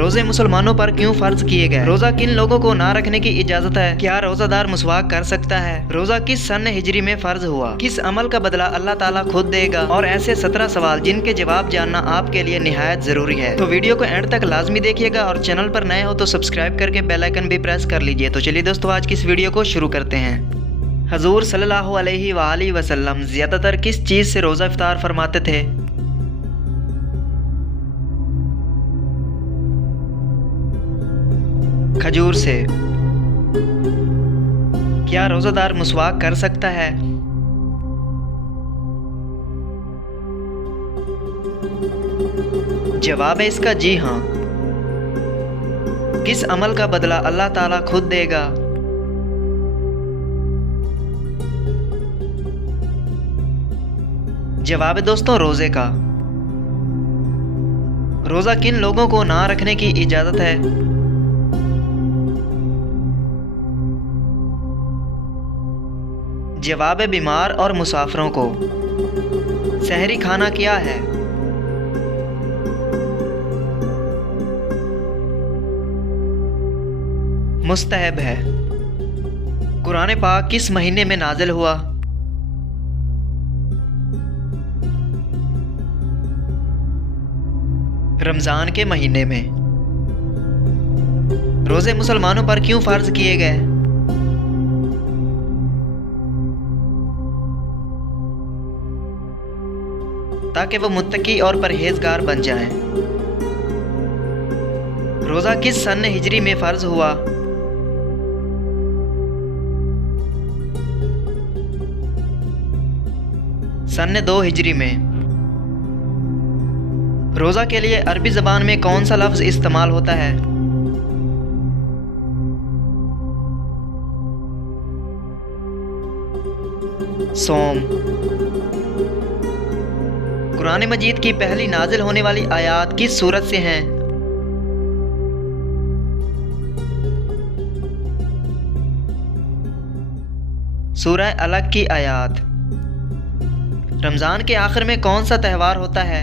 रोजे मुसलमानों पर क्यों फर्ज किए गए? रोजा किन लोगों को ना रखने की इजाजत है? क्या रोजादार मुसवाक कर सकता है? रोजा किस सन हिजरी में फर्ज हुआ? किस अमल का बदला अल्लाह ताला खुद देगा? और ऐसे 17 सवाल जिनके जवाब जानना आपके लिए निहायत जरूरी है। तो वीडियो को एंड तक लाजमी देखिएगा और चैनल पर नए हो तो सब्सक्राइब करके बेल आइकन भी प्रेस कर लीजिए। तो चलिए दोस्तों, आज की इस वीडियो को शुरू करते हैं। हजूर सल्लल्लाहु अलैहि वसल्लम ज्यादातर किस चीज से रोजा इफ्तार फरमाते थे? खजूर से। क्या रोजादार मुसवाक कर सकता है? जवाब है इसका जी हाँ। किस अमल का बदला अल्लाह ताला खुद देगा? जवाब है दोस्तों रोजे का। रोजा किन लोगों को ना रखने की इजाजत है? जवाब है बीमार और मुसाफिरों को। सहरी खाना क्या है? मुस्तहब है। कुरान पाक किस महीने में नाजिल हुआ? रमजान के महीने में। रोजे मुसलमानों पर क्यों फर्ज किए गए? ताकि वो मुत्तकी और परहेजगार बन जाएं। रोजा किस सन हिजरी में फर्ज हुआ? सन 2 हिजरी में। रोजा के लिए अरबी ज़बान में कौन सा लफ्ज़ इस्तेमाल होता है? सोम। कुरान मजीद की पहली नाजिल होने वाली आयात किस सूरत से हैं? सूरह अलग की आयात। रमजान के आखिर में कौन सा त्यौहार होता है?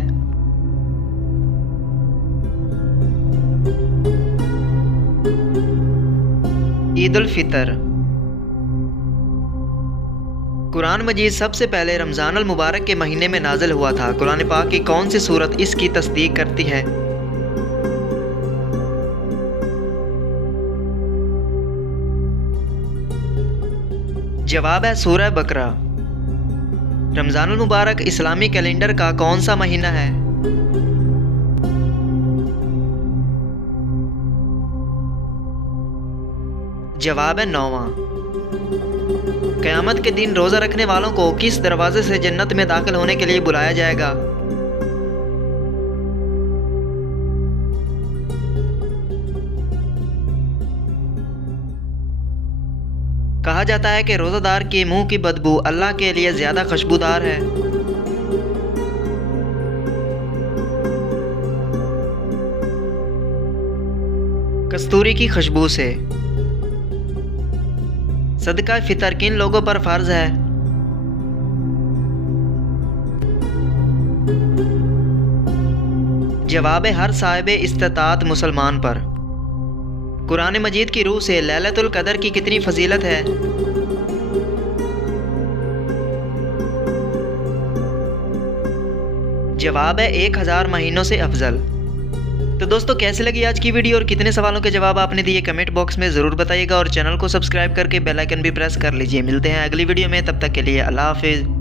ईद उल फितर। कुरान मजीद सबसे पहले रमजान अल मुबारक के महीने में नाजिल हुआ था। कुरान पाक की कौन सी सूरत इसकी तस्दीक करती है? जवाब है सूरह बकरा। रमजान अल मुबारक इस्लामी कैलेंडर का कौन सा महीना है? जवाब है 9वां। क़यामत के दिन रोज़ा रखने वालों को किस दरवाजे से जन्नत में दाखिल होने के लिए बुलाया जाएगा? कहा जाता है कि रोज़ादार के मुंह की बदबू अल्लाह के लिए ज़्यादा खुशबूदार है। कस्तूरी की खुशबू से। सदका फितर किन लोगों पर फर्ज है? जवाब है हर साहिब इस्तिताअत मुसलमान पर। कुरान मजीद की रूह से लैलतुल कदर की कितनी फजीलत है? जवाब है 1000 महीनों से अफजल। तो दोस्तों, कैसी लगी आज की वीडियो और कितने सवालों के जवाब आपने दिए कमेंट बॉक्स में ज़रूर बताइएगा और चैनल को सब्सक्राइब करके बेल आइकन भी प्रेस कर लीजिए। मिलते हैं अगली वीडियो में, तब तक के लिए अल्लाह हाफिज़।